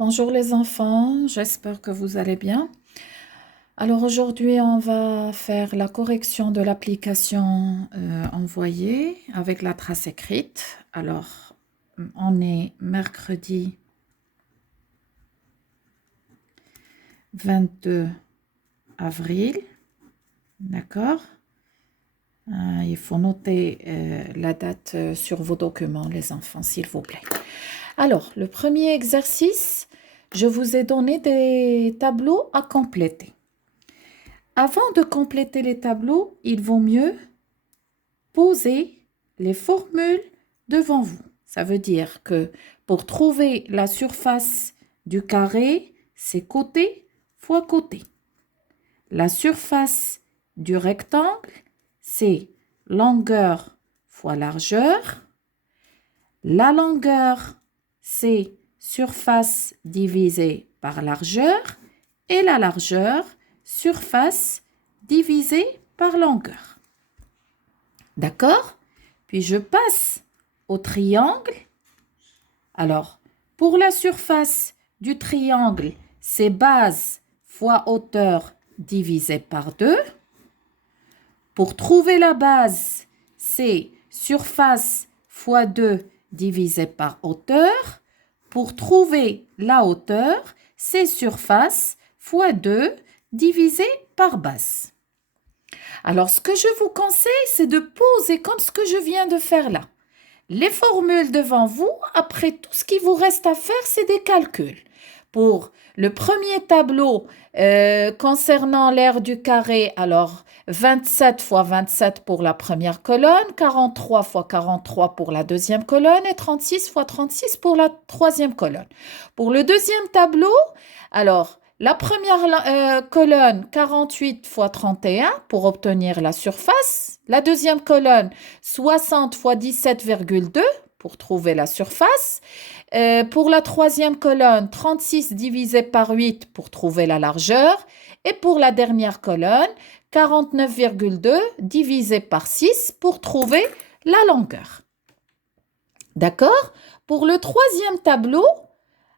Bonjour les enfants, j'espère que vous allez bien. Alors aujourd'hui, on va faire la correction de l'application envoyée avec la trace écrite. Alors, on est mercredi 22 avril, d'accord? Il faut noter la date sur vos documents, les enfants, s'il vous plaît. Alors, le premier exercice, je vous ai donné des tableaux à compléter. Avant de compléter les tableaux, il vaut mieux poser les formules devant vous. Ça veut dire que pour trouver la surface du carré, c'est côté fois côté. La surface du rectangle, c'est longueur fois largeur. La longueur, c'est surface divisée par largeur. Et la largeur, surface divisée par longueur. D'accord? Puis je passe au triangle. Alors, pour la surface du triangle, c'est base fois hauteur divisé par 2. Pour trouver la base, c'est surface fois 2 divisé par hauteur. Pour trouver la hauteur, c'est surface fois 2 divisé par base. Alors, ce que je vous conseille, c'est de poser comme ce que je viens de faire là. Les formules devant vous, après tout ce qu'il vous reste à faire, c'est des calculs. Pour le premier tableau concernant l'aire du carré, alors 27 fois 27 pour la première colonne, 43 fois 43 pour la deuxième colonne et 36 fois 36 pour la troisième colonne. Pour le deuxième tableau, alors la première colonne, 48 fois 31 pour obtenir la surface. La deuxième colonne, 60 fois 17,2 pour trouver la surface. Pour la troisième colonne, 36 divisé par 8 pour trouver la largeur. Et pour la dernière colonne, 49,2 divisé par 6 pour trouver la longueur. D'accord? Pour le troisième tableau,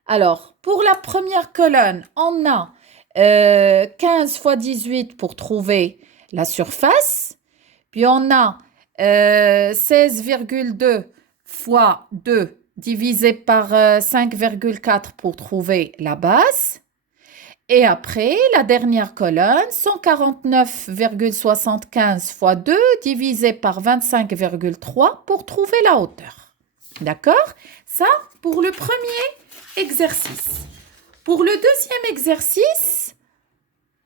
alors, pour la première colonne, on a 15 fois 18 pour trouver la surface. Puis on a 16,2 fois 2 divisé par 5,4 pour trouver la base. Et après, la dernière colonne, 149,75 fois 2 divisé par 25,3 pour trouver la hauteur. D'accord? Ça, pour le premier exercice. Pour le deuxième exercice,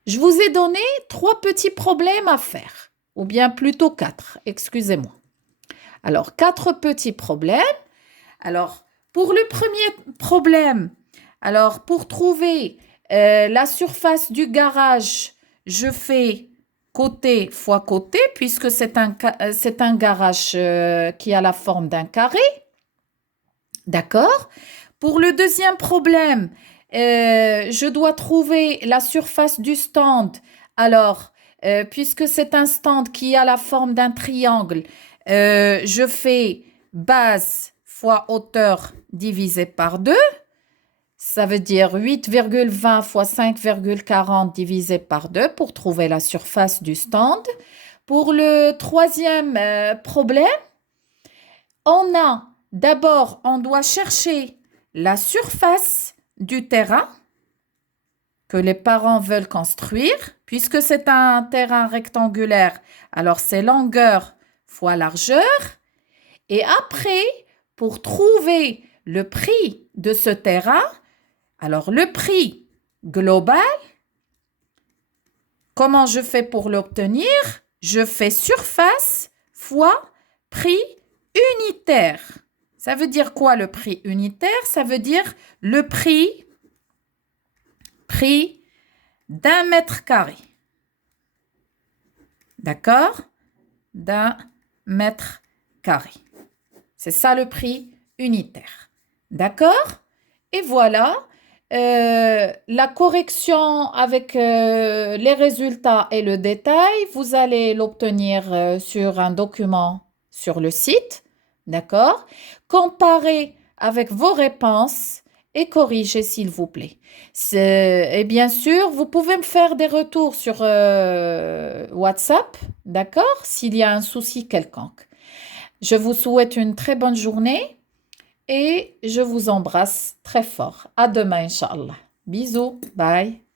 je vous ai donné 3 petits problèmes à faire, ou bien plutôt 4, excusez-moi. Alors, 4 petits problèmes. Alors, pour le premier problème, alors pour trouver la surface du garage, je fais côté fois côté, puisque c'est un garage qui a la forme d'un carré. D'accord? Pour le deuxième problème, je dois trouver la surface du stand. Alors, puisque c'est un stand qui a la forme d'un triangle, je fais base fois hauteur divisé par 2. Ça veut dire 8,20 fois 5,40 divisé par 2 pour trouver la surface du stand. Pour le troisième problème, on doit chercher la surface du terrain que les parents veulent construire. Puisque c'est un terrain rectangulaire, alors c'est longueur fois largeur. Et après, pour trouver le prix de ce terrain, alors le prix global, comment je fais pour l'obtenir? Je fais surface fois prix unitaire. Ça veut dire quoi le prix unitaire? Ça veut dire le prix d'un mètre carré. D'accord? D'un mètre carré. C'est ça le prix unitaire. D'accord? Et voilà, la correction avec les résultats et le détail, vous allez l'obtenir sur un document sur le site. D'accord? Comparez avec vos réponses et corrigez s'il vous plaît. Et bien sûr, vous pouvez me faire des retours sur WhatsApp, d'accord, s'il y a un souci quelconque. Je vous souhaite une très bonne journée et je vous embrasse très fort. À demain, Inch'Allah. Bisous, bye.